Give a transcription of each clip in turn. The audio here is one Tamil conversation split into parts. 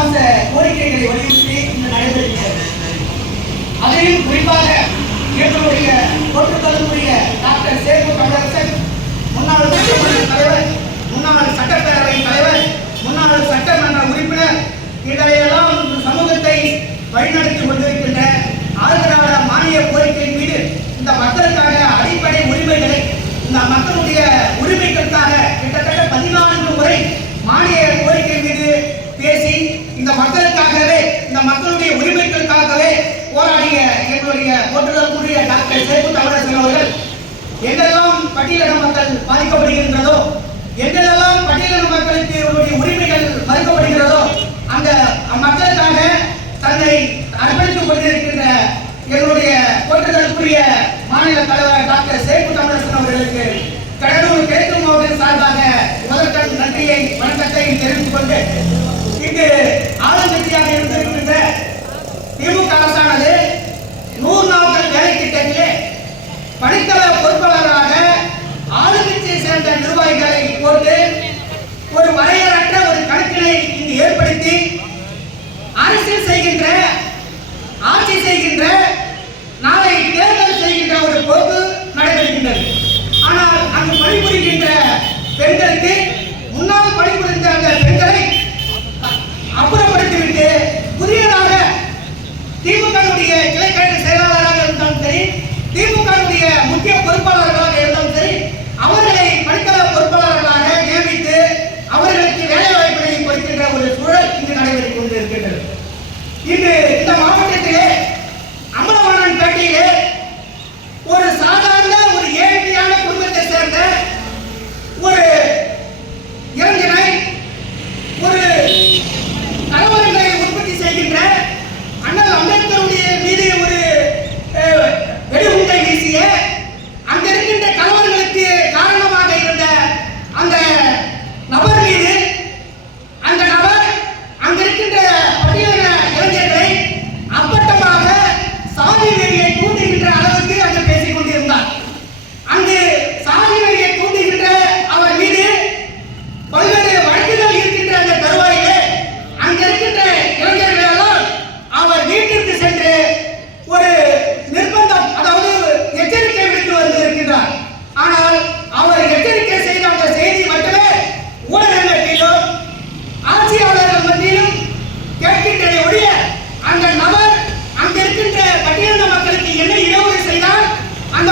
அம்ச கோரிக்கைகளை வலியுறுத்தி இன்று நடைபெறுகிறது. அதிலும் குறிப்பாக எங்களுடைய தோற்றுத்தலுக்குரிய டாக்டர் சேகு தமிழரசன், முன்னாள் சட்டமன்ற தலைவர், முன்னாள் சட்டப்பேரவை தலைவர், முன்னாள் சட்டமன்ற உறுப்பினர், இதையெல்லாம் சமூகத்தை வழிநடத்தி கொண்டிருக்கின்ற ஆதரவான மானிய கோரிக்கை மீது இந்த மக்களுக்காக அடிப்படை உரிமைகளை, இந்த மக்களுடைய உரிமைகளுக்காக கிட்டத்தட்ட 14 முறை மானிய கோரிக்கை மீது பேசி இந்த மக்களுக்காகவே, இந்த மக்களுடைய உரிமைகளுக்காகவே போராடிய எங்களுடைய போற்றுதலுக்குரிய டாக்டர் சேகு தமிழரசன் அவர்கள் எங்கெல்லாம் பட்டியலின மக்கள் பாதிக்கப்படுகின்றதோ, எங்கெல்லாம் பட்டியலின மக்களுக்கு உரிமைகள் மறுக்கப்படுகிறதோ அந்த மக்களுக்காக தன்னை அர்ப்பணித்துக் கொண்டிருக்கின்ற எங்களுடைய போற்றுதலுக்குரிய மாநில தலைவர் டாக்டர் சேகு தமிழரசன் அவர்களுக்கு கடலூர் கிழக்கு மாவட்ட சார்பாக முதற்கண் நன்றியை வணக்கத்தை தெரிவித்துக் கொண்டு, இங்கு ஆளுங்கட்சியாக இருந்திருக்கின்ற திமுக அரசானது 100 நாட்கள் வேலை திட்டத்திலே பணித்தள பொறுப்பாளராக ஆளுங்கட்சியை சேர்ந்த நிர்வாகிகளை போட்டு ஒரு வரையறற்ற ஒரு கணக்கினை இங்கு ஏற்படுத்தி அரசியல் செய்கின்ற, ஆட்சி செய்கின்ற, நாளை தேர்தல் செய்கின்ற ஒரு போக்கு நடைபெறுகின்றது. ஆனால் அங்கு பணிபுரிகின்ற பெண்களுக்கு, முன்னால் பணிபுரிந்த அந்த பெண்களை அப்புறப்படுத்திவிட்டு புதியதாக திமுகவுடைய கிளைக்கழக செயலாளராக இருந்தாலும் சரி, திமுகவுடைய முக்கிய பொறுப்பாளர்களாக இருந்தாலும் சரி, அவர்களை பணித்தள பொறுப்பாளர்களாக நியமித்து அவர்களுக்கு வேலை வாய்ப்பினை கொடுக்கின்ற ஒரு சூழல் இங்கு நடைபெற்றுக் கொண்டிருக்கின்றது. இன்று இந்த மாவட்டத்திலே அம்பலவாணன்பேட்டையிலே ஒரு சாதாரண ஒரு ஏழ்மையான குடும்பத்தை சேர்ந்த ஒரு இளைஞனை, ஒரு கலவரங்களை உற்பத்தி செய்கின்ற அண்ணல் அம்பேத்கருடைய மீது ஒரு வெடிகுண்டை வீசிய, அங்க இருக்கின்ற கலவரங்களுக்கு காரணமாக இருந்த அந்த நபர் மீது, அந்த நபர் அங்க இருக்கின்ற பட்டியலின இளைஞர்களை அப்பட்டமாக சாதி வெறியை தூண்டுகின்ற அளவுக்கு அங்கு பேசிக் கொண்டிருந்தார். அங்கு சாதி வெறியை தூண்டுகின்ற அவர் மீது பல்வேறு வழக்குகள் இருக்கின்ற அந்த தருவாயிலே அங்க இருக்கின்ற இளைஞர்கள் எல்லாம் அவர் வீட்டிற்கு சென்று ஒரு நிர்பந்தம், அதாவது எச்சரிக்கை விடுத்து வந்திருக்கிறார். ஆனால் அவர் எச்சரிக்கை செய்த அந்த செய்தி மட்டுமே ஊடகங்களிலும் ஆட்சியாளர்கள் மத்தியிலும் கேட்கின்றதை ஒழிய அந்த நபர் அங்க இருக்கின்ற பட்டியலின மக்களுக்கு என்ன இடையூறு செய்தார், அந்த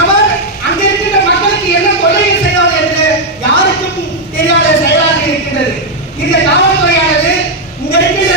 நபர் அங்க இருக்கின்ற மக்களுக்கு என்ன கொள்ளையை செய்தார் என்று யாருக்கும் தெரியாத செயலாக இருக்கின்றது. இந்த காவல்துறையானது இங்க இருக்கின்ற